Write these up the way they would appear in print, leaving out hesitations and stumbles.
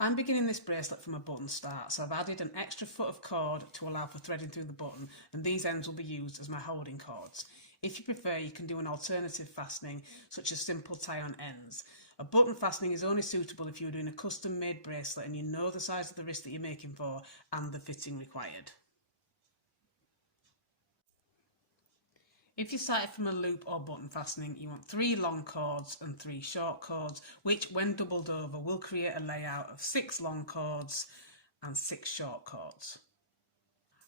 I'm beginning this bracelet from a button start, so I've added an extra foot of cord to allow for threading through the button, and these ends will be used as my holding cords. If you prefer, you can do an alternative fastening, such as simple tie-on ends. A button fastening is only suitable if you're doing a custom-made bracelet and you know the size of the wrist that you're making for and the fitting required. If you started from a loop or button fastening, you want 3 long cords and 3 short cords, which when doubled over will create a layout of 6 long cords and 6 short cords.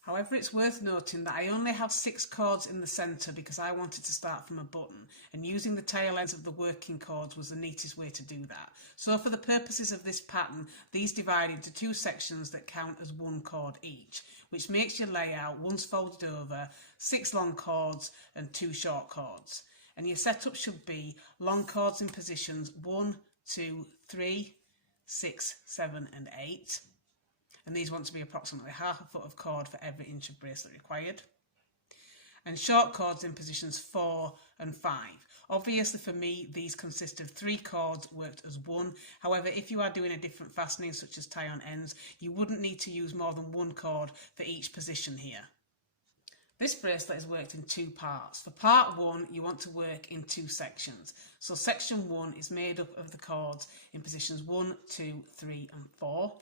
However, it's worth noting that I only have 6 cords in the centre because I wanted to start from a button, and using the tail ends of the working cords was the neatest way to do that. So for the purposes of this pattern, these divide into 2 sections that count as 1 cord each, which makes your layout, once folded over, 6 long cords and 2 short cords. And your setup should be long cords in positions 1, 2, 3, 6, 7 and 8. And these want to be approximately half a foot of cord for every inch of bracelet required. And short cords in positions 4 and 5. Obviously for me, these consist of 3 cords worked as 1. However, if you are doing a different fastening such as tie-on ends, you wouldn't need to use more than 1 cord for each position here. This bracelet is worked in 2 parts. For part 1, you want to work in 2 sections. So section 1 is made up of the cords in positions 1, 2, 3 and 4.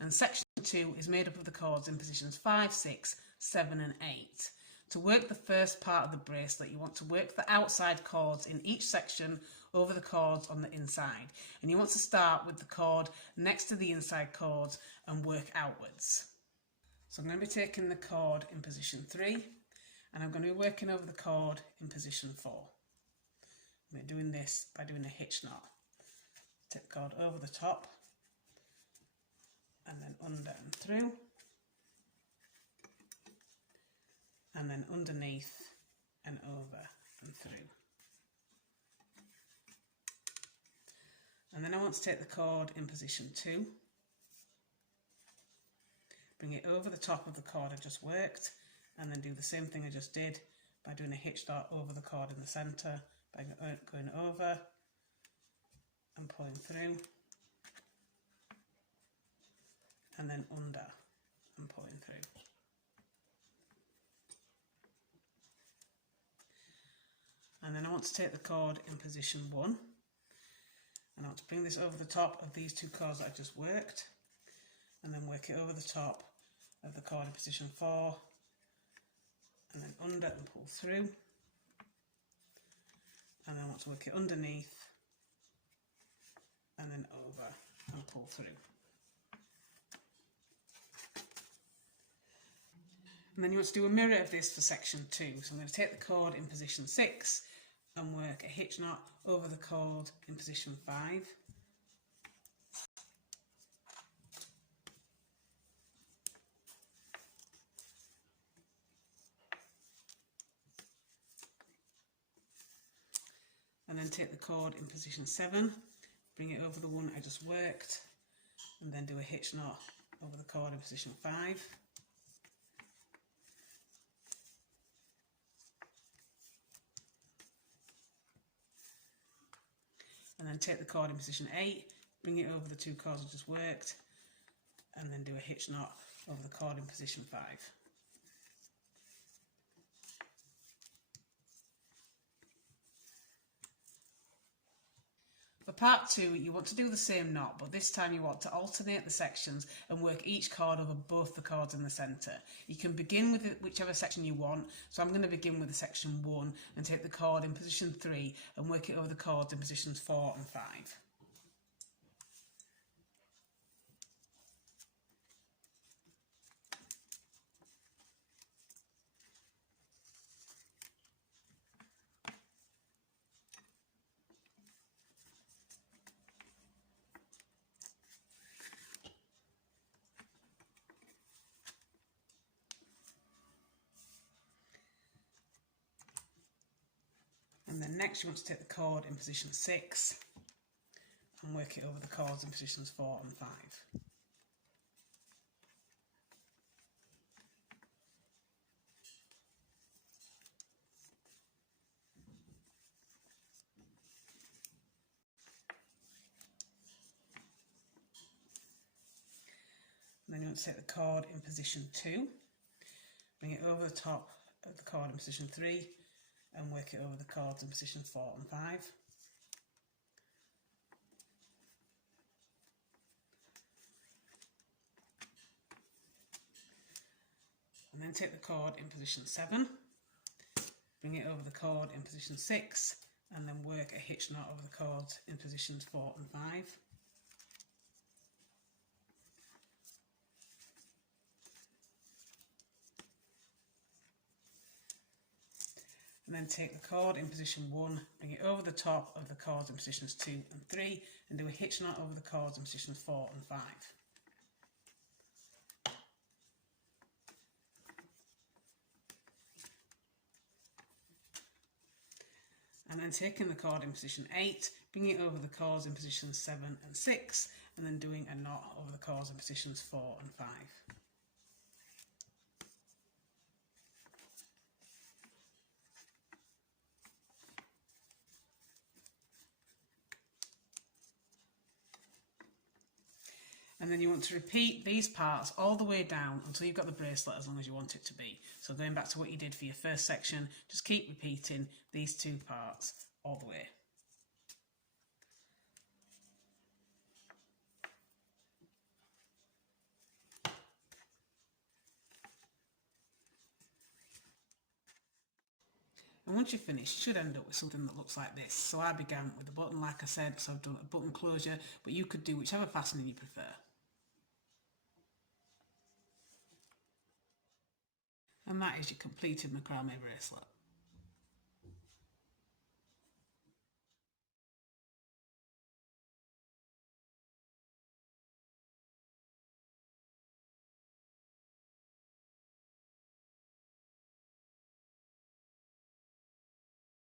And section 2 is made up of the cords in positions 5, 6, 7 and 8. To work the first part of the bracelet, you want to work the outside cords in each section over the cords on the inside. And you want to start with the cord next to the inside cords and work outwards. So I'm going to be taking the cord in position 3 and I'm going to be working over the cord in position 4. I'm doing this by doing a hitch knot. Take the cord over the top and then under and through, and then underneath and over and through. And then I want to take the cord in position 2, bring it over the top of the cord I just worked, and then do the same thing I just did by doing a hitch knot over the cord in the centre, by going over and pulling through, and then under and pulling through. And then I want to take the cord in position 1 and I want to bring this over the top of these 2 cords that I just worked and then work it over the top of the cord in position 4 and then under and pull through, and then I want to work it underneath and then over and pull through. And then you want to do a mirror of this for section 2. So I'm going to take the cord in position 6 and work a hitch knot over the cord in position 5. And then take the cord in position 7, bring it over the one I just worked, and then do a hitch knot over the cord in position 5. And then take the cord in position 8, bring it over the 2 cords I just worked, and then do a hitch knot over the cord in position 5. For part 2, you want to do the same knot, but this time you want to alternate the sections and work each cord over both the cords in the centre. You can begin with whichever section you want, so I'm going to begin with the section 1 and take the cord in position 3 and work it over the cords in positions 4 and 5. And then next you want to take the cord in position 6 and work it over the cords in positions 4 and 5. then you want to take the cord in position 2, bring it over the top of the cord in position 3 and work it over the cords in position 4 and 5. And then take the cord in position 7, bring it over the cord in position 6 and then work a hitch knot over the cords in positions 4 and 5. And then take the cord in position 1, bring it over the top of the cords in positions 2 and 3 and do a hitch knot over the cords in positions 4 and 5. And then taking the cord in position 8, bringing it over the cords in positions 7 and 6 and then doing a knot over the cords in positions 4 and 5. And then you want to repeat these parts all the way down until you've got the bracelet as long as you want it to be. So going back to what you did for your first section, just keep repeating these 2 parts all the way. And once you're finished, you should end up with something that looks like this. So I began with a button, like I said, so I've done a button closure, but you could do whichever fastening you prefer. And that is your completed macrame bracelet.